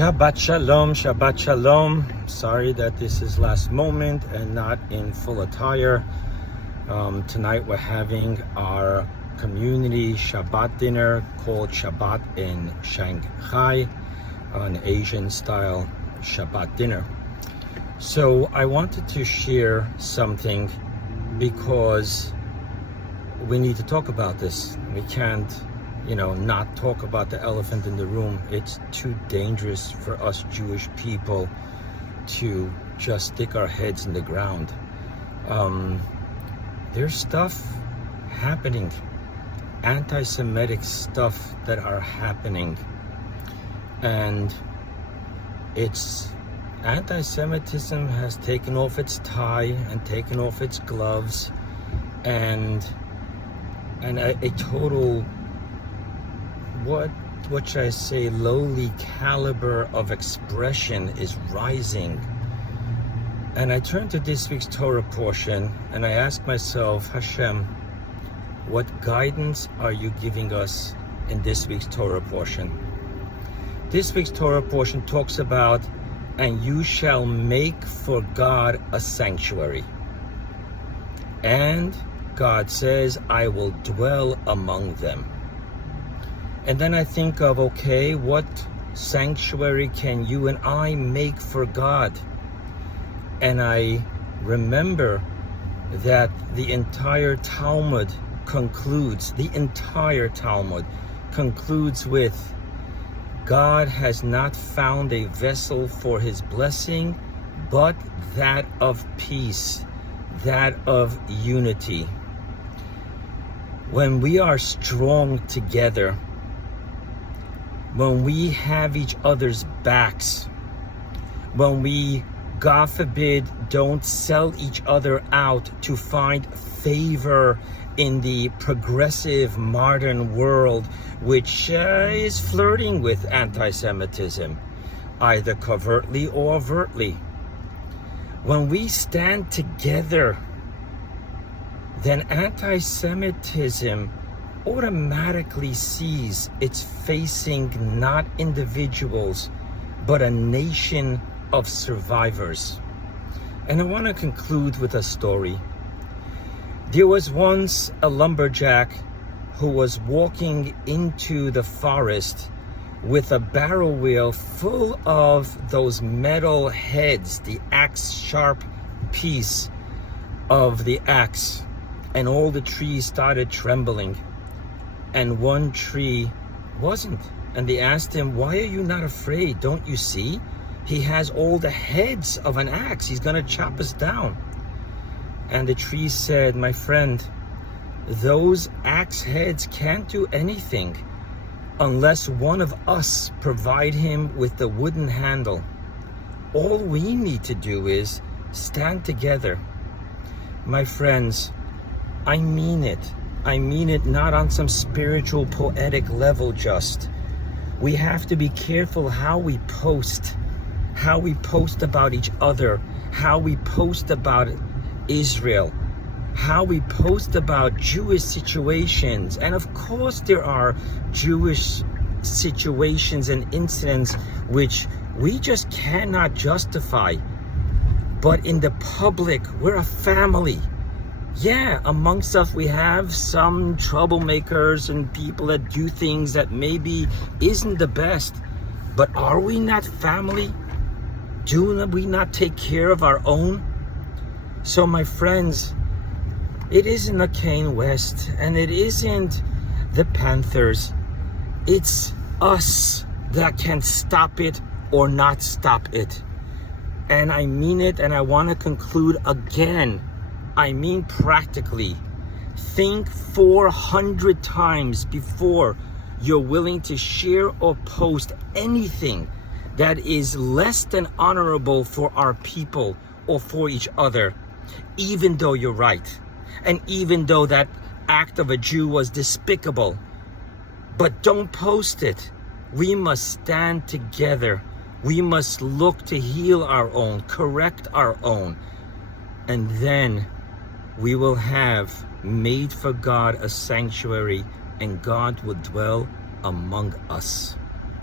Shabbat Shalom, Shabbat Shalom. Sorry that this is last moment and not in full attire. Tonight we're having our community Shabbat dinner called Shabbat in Shanghai, an Asian style Shabbat dinner. So I wanted to share something because we need to talk about this. We can't not talk about the elephant in the room. It's too dangerous for us Jewish people to just stick our heads in the ground. There's stuff happening, anti-Semitic stuff that are happening, and anti-Semitism has taken off its tie and taken off its gloves, and a total, what should I say, lowly caliber of expression is rising. And I turned to this week's Torah portion and I asked myself, Hashem, what guidance are you giving us in this week's Torah portion? This week's Torah portion talks about, and you shall make for God a sanctuary. And God says, I will dwell among them. And then I think of, okay, what sanctuary can you and I make for God? And I remember that the entire Talmud concludes with, God has not found a vessel for his blessing, but that of peace, that of unity. When we are strong together, when we have each other's backs, when we, God forbid, don't sell each other out to find favor in the progressive modern world, which is flirting with anti-Semitism, either covertly or overtly. When we stand together, then anti-Semitism automatically sees it's facing not individuals, but a nation of survivors. And I want to conclude with a story. There was once a lumberjack who was walking into the forest with a barrel wheel full of those metal heads, the axe sharp piece of the axe, and all the trees started trembling. And one tree wasn't. And they asked him, why are you not afraid? Don't you see? He has all the heads of an axe. He's going to chop us down. And the tree said, my friend, those axe heads can't do anything unless one of us provide him with the wooden handle. All we need to do is stand together. My friends, I mean it. I mean it not on some spiritual, poetic level just. We have to be careful how we post about each other, how we post about Israel, how we post about Jewish situations. And of course there are Jewish situations and incidents which we just cannot justify. But in the public, we're a family. Yeah, amongst us we have some troublemakers and people that do things that maybe isn't the best. But are we not family? Do we not take care of our own? So my friends, it isn't the Kane West and it isn't the Panthers. It's us that can stop it or not stop it. And I mean it, and I want to conclude again. I mean practically. Think 400 times before you're willing to share or post anything that is less than honorable for our people or for each other, even though you're right. And even though that act of a Jew was despicable. But don't post it. We must stand together. We must look to heal our own, correct our own. And then we will have made for God a sanctuary, and God will dwell among us.